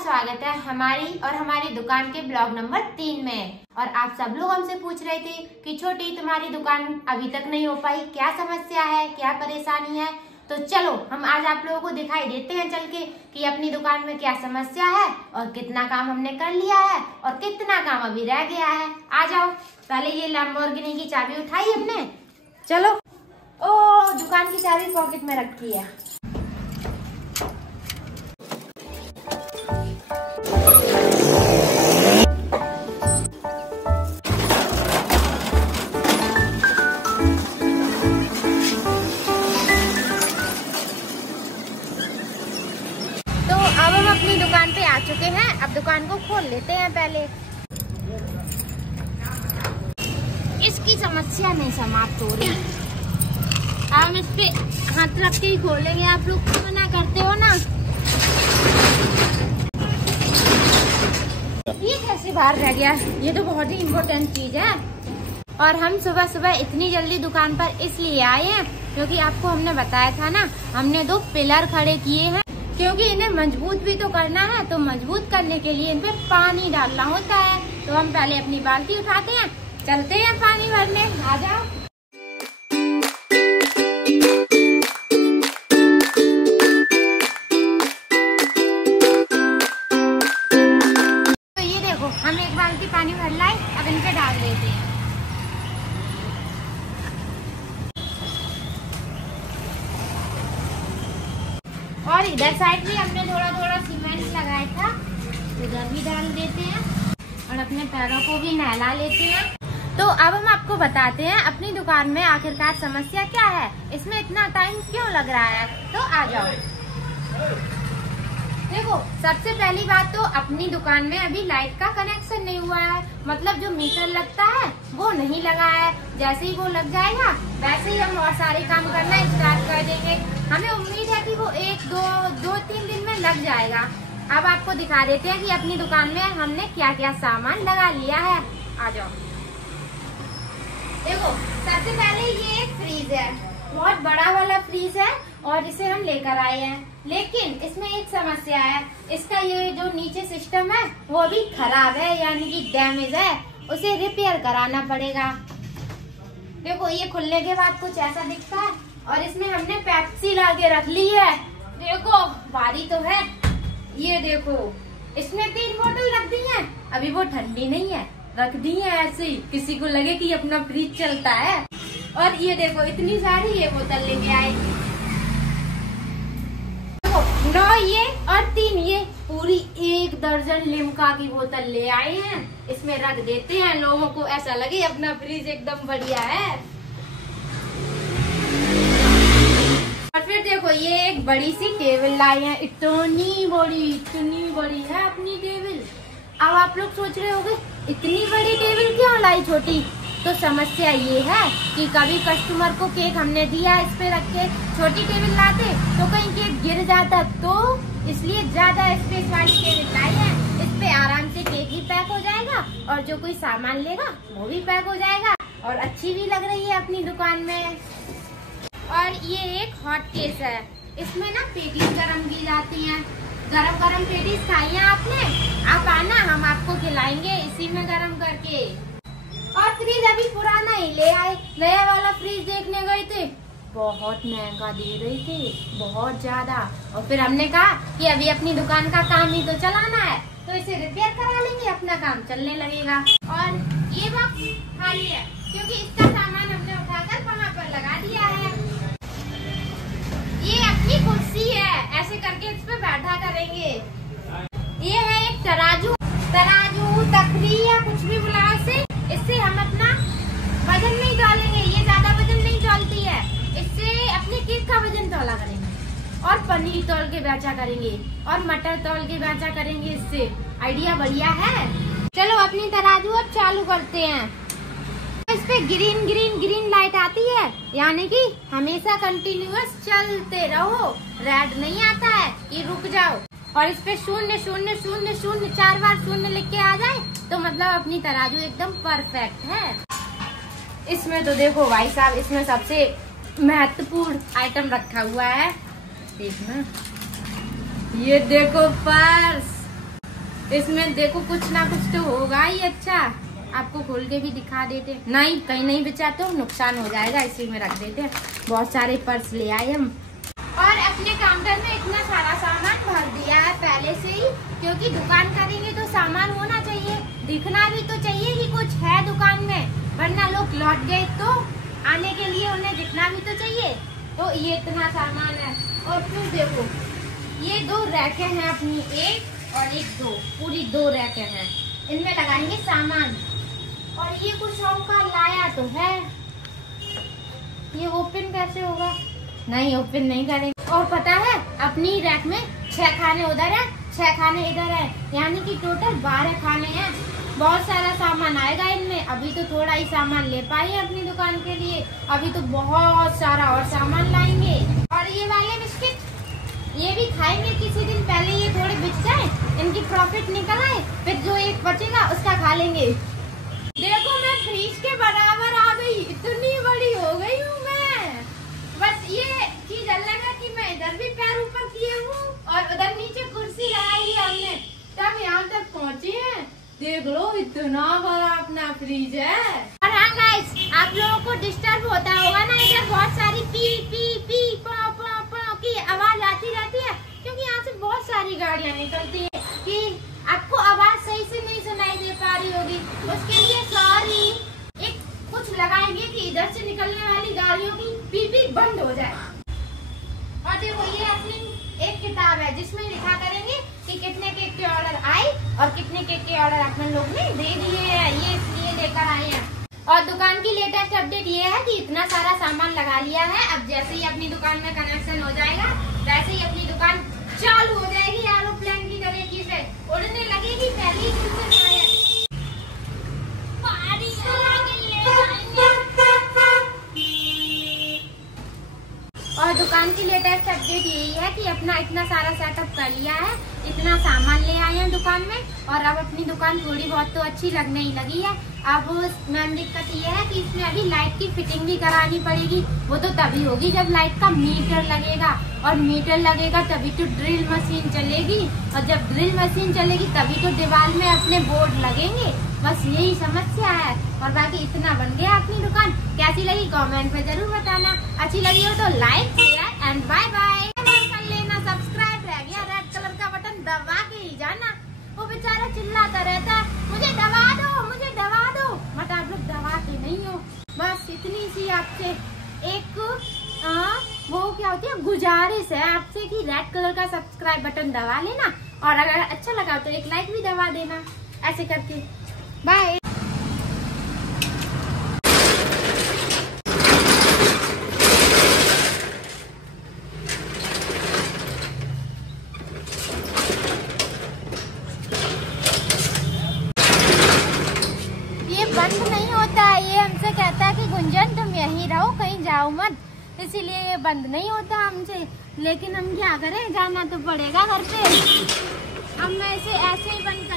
स्वागत है हमारी और हमारी दुकान के ब्लॉग नंबर 3 में। और आप सब लोग हमसे पूछ रहे थे कि छोटी तुम्हारी दुकान अभी तक नहीं हो पाई, क्या समस्या है, क्या परेशानी है। तो चलो हम आज आप लोगों को दिखाई देते हैं चल के कि अपनी दुकान में क्या समस्या है और कितना काम हमने कर लिया है और कितना काम अभी रह गया है। आ जाओ, पहले ये लैम्बोर्गिनी की चाबी उठाई हमने। चलो, ओ दुकान की चाबी पॉकेट में रखी है। अब हम अपनी दुकान पे आ चुके हैं। अब दुकान को खोल लेते हैं। पहले इसकी समस्या नहीं समाप्त हो रही। हम इस पे हाथ रख के ही खोलेंगे। आप लोग मना करते हो ना। ये कैसे बाहर रह गया? ये तो बहुत ही इम्पोर्टेंट चीज है। और हम सुबह सुबह इतनी जल्दी दुकान पर इसलिए आए हैं क्योंकि आपको हमने बताया था ना, हमने 2 पिलर खड़े किए हैं क्योंकि इन्हें मजबूत भी तो करना है। तो मजबूत करने के लिए इन पे पानी डालना होता है। तो हम पहले अपनी बाल्टी उठाते हैं, चलते हैं पानी भरने। आ जाओ। तो ये देखो, हम एक बाल्टी पानी भर लाए। अब इन पे डाल देते हैं। और इधर साइड भी हमने थोड़ा थोड़ा सीमेंट लगाया था, उधर भी डाल देते हैं और अपने पैरों को भी नहला लेते हैं। तो अब हम आपको बताते हैं अपनी दुकान में आखिरकार समस्या क्या है, इसमें इतना टाइम क्यों लग रहा है। तो आ जाओ। देखो, सबसे पहली बात तो अपनी दुकान में अभी लाइट का कनेक्शन नहीं हुआ है। मतलब जो मीटर लगता है वो नहीं लगा है। जैसे ही वो लग जाएगा वैसे ही हम और सारे काम करना स्टार्ट कर देंगे। हमें उम्मीद है कि वो 1-2-3 दिन में लग जाएगा। अब आपको दिखा देते हैं कि अपनी दुकान में हमने क्या क्या सामान लगा लिया है। आ जाओ। देखो, सबसे पहले ये एक फ्रीज है, बहुत बड़ा वाला फ्रीज है और इसे हम लेकर आए हैं। लेकिन इसमें एक समस्या है, इसका ये जो नीचे सिस्टम है वो भी खराब है, यानी कि डैमेज है। उसे रिपेयर कराना पड़ेगा। देखो, ये खुलने के बाद कुछ ऐसा दिखता है और इसमें हमने पेप्सी ला के रख ली है। देखो, भारी तो है। ये देखो, इसमें 3 बोतल रख दी है। अभी वो ठंडी नहीं है, रख दी है ऐसे ही, किसी को लगे कि अपना फ्रिज चलता है। और ये देखो, इतनी सारी ये बोतल लेके आए। 9 ये और 3 ये, पूरी 1 दर्जन लिम्का की बोतल ले आए हैं। इसमें रख देते हैं, लोगों को ऐसा लगे अपना फ्रिज एकदम बढ़िया है। और फिर देखो, ये एक बड़ी सी टेबल लाई है। इतनी बड़ी है अपनी टेबल। अब आप लोग सोच रहे होंगे इतनी बड़ी टेबल क्यों लाई छोटी। तो समस्या ये है कि कभी कस्टमर को केक हमने दिया, इस पे रख के छोटी टेबल लाते तो कहीं केक गिर जाता, तो इसलिए ज्यादा स्पेस वाली टेबल लाई है। इस पे आराम से केक भी पैक हो जाएगा और जो कोई सामान लेगा वो भी पैक हो जाएगा और अच्छी भी लग रही है अपनी दुकान में। और ये एक हॉट केस है, इसमें ना पेटीज गरम की जाती हैं। गरम पेटीज खाई हैं आपने? आप आना, हम आपको खिलाएंगे इसी में गरम करके। और फ्रिज अभी पुराना ही ले आए। नया वाला फ्रिज देखने गए थे, बहुत महंगा दे रही थी, बहुत ज्यादा। और फिर हमने कहा कि अभी अपनी दुकान का काम ही तो चलाना है, तो इसे रिपेयर करा लेंगे, अपना काम चलने लगेगा। और ये बॉक्स खाली है क्योंकि इसका सामान हमने उठाकर वहाँ पर लगा दिया है। ये अपनी कुर्सी है, ऐसे करके इस पे बैठा करेंगे। ये है एक तराजू, तखरी या कुछ भी बुला से। इससे हम अपना वजन नहीं तौलेंगे, ये ज्यादा वजन नहीं तौलती है। इससे अपने केक का वजन तौला करेंगे और पनीर तौल के बेचा करेंगे और मटर तौल के बेचा करेंगे। इससे आइडिया बढ़िया है। चलो अपनी तराजू अब चालू करते हैं। इस पे ग्रीन लाइट आती है, यानी कि हमेशा कंटिन्यूअस चलते रहो। रेड नहीं आता है कि रुक जाओ। और इस पे 0-0-0-0 4 बार 0 लिख के आ जाए तो मतलब अपनी तराजू एकदम परफेक्ट है। इसमें तो देखो भाई साहब, इसमें सबसे महत्वपूर्ण आइटम रखा हुआ है। देखना, ये देखो पर्स। इसमें देखो कुछ ना कुछ तो होगा ही। अच्छा आपको खोल के भी दिखा देते। नहीं कहीं नहीं बेचा तो नुकसान हो जाएगा, इसी में रख देते हैं। बहुत सारे पर्स ले आए हम और अपने काउंटर में इतना सारा सामान भर दिया है पहले से ही, क्योंकि दुकान करेंगे तो सामान होना चाहिए, दिखना भी तो चाहिए कि कुछ है दुकान में, वरना लोग लौट गए तो आने के लिए उन्हें दिखना भी तो चाहिए। तो ये इतना सामान है। और फिर देखो ये 2 रैकें हैं अपनी, एक और एक 2, पूरी 2 रैकें हैं, इनमें लगाएंगे सामान। और ये कुछ और का लाया तो है, ये ओपन कैसे होगा? नहीं ओपन नहीं करेंगे। और पता है अपनी रैक में 6 खाने उधर है, 6 खाने इधर है, यानी कि टोटल 12 खाने हैं। बहुत सारा सामान आएगा इनमें। अभी तो थोड़ा ही सामान ले पाए अपनी दुकान के लिए, अभी तो बहुत सारा और सामान लाएंगे। और ये वाले बिस्किट ये भी खाएंगे किसी दिन, पहले ये थोड़े बिक जाए, इनकी प्रॉफिट निकल आए, फिर जो एक बचेगा उसका खा लेंगे। देखो मैं फ्रिज के बराबर आ गई, इतनी बड़ी हो गई हूँ मैं। बस ये चीज अलग है कि मैं इधर भी पैर ऊपर किए हूँ और उधर नीचे कुर्सी लगाई है हमने, तब यहाँ तक पहुँचे हैं। देख लो इतना बड़ा अपना फ्रिज है। और हाँ गाइस, आप लोगों को डिस्टर्ब होता होगा ना, इधर बहुत सारी पी पी पी पा पा पा की आवाज आती रहती है, क्योंकि यहाँ से बहुत सारी गाड़ियाँ निकलती है कि आपको आवाज सही से नहीं सुनाई दे पा रही होगी, उसके लिए सॉरी। एक कुछ लगाएंगे कि इधर से निकलने वाली गाड़ियों की पी पी बंद हो जाए। और देखो ये अपनी एक किताब है जिसमें लिखा करेंगे कि कितने केक के ऑर्डर आए और कितने केक के ऑर्डर अपन लोग ने दे दिए हैं, ये इसलिए लेकर आए हैं। और दुकान की लेटेस्ट अपडेट ये है कि इतना सारा सामान लगा लिया है। अब जैसे ही अपनी दुकान में कनेक्शन हो जाएगा वैसे ही अपनी दुकान चालू हो जाएगी, एरोप्लेन की तरीके से उड़ने लगेगी। पहली और दुकान की लेटेस्ट अपडेट यही है कि अपना इतना सारा सेटअप कर लिया है, इतना सामान ले आए हैं दुकान में, और अब अपनी दुकान थोड़ी बहुत तो अच्छी लगने ही लगी है। अब मैम दिक्कत ये है कि इसमें अभी लाइट की फिटिंग भी करानी पड़ेगी। वो तो तभी होगी जब लाइट का मीटर लगेगा, और मीटर लगेगा तभी तो ड्रिल मशीन चलेगी, और जब ड्रिल मशीन चलेगी तभी तो दीवार में अपने बोर्ड लगेंगे। बस यही समस्या है। और बाकी इतना बन गया अपनी दुकान। कैसी लगी कमेंट में जरूर बताना, अच्छी लगी हो तो like share and bye bye कर लेना। सब्सक्राइब रह गया, रेड कलर का बटन दबा के ही जाना। वो बेचारा चिल्लाता रहता है मुझे दबा दो, मुझे दबा दो, बट आप लोग दबाते नहीं हो। बस इतनी सी आपसे एक वो क्या होती है गुजारिश है आपसे कि रेड कलर का सब्सक्राइब बटन दबा लेना, और अगर अच्छा लगा तो एक लाइक भी दबा देना। ऐसे करके बाय। ये बंद नहीं होता है, ये हमसे कहता है कि गुंजन तुम यहीं रहो, कहीं जाओ मत, इसीलिए ये बंद नहीं होता हमसे। लेकिन हम क्या करें, जाना तो पड़ेगा घर पे। अब मैं इसे ऐसे ही बंद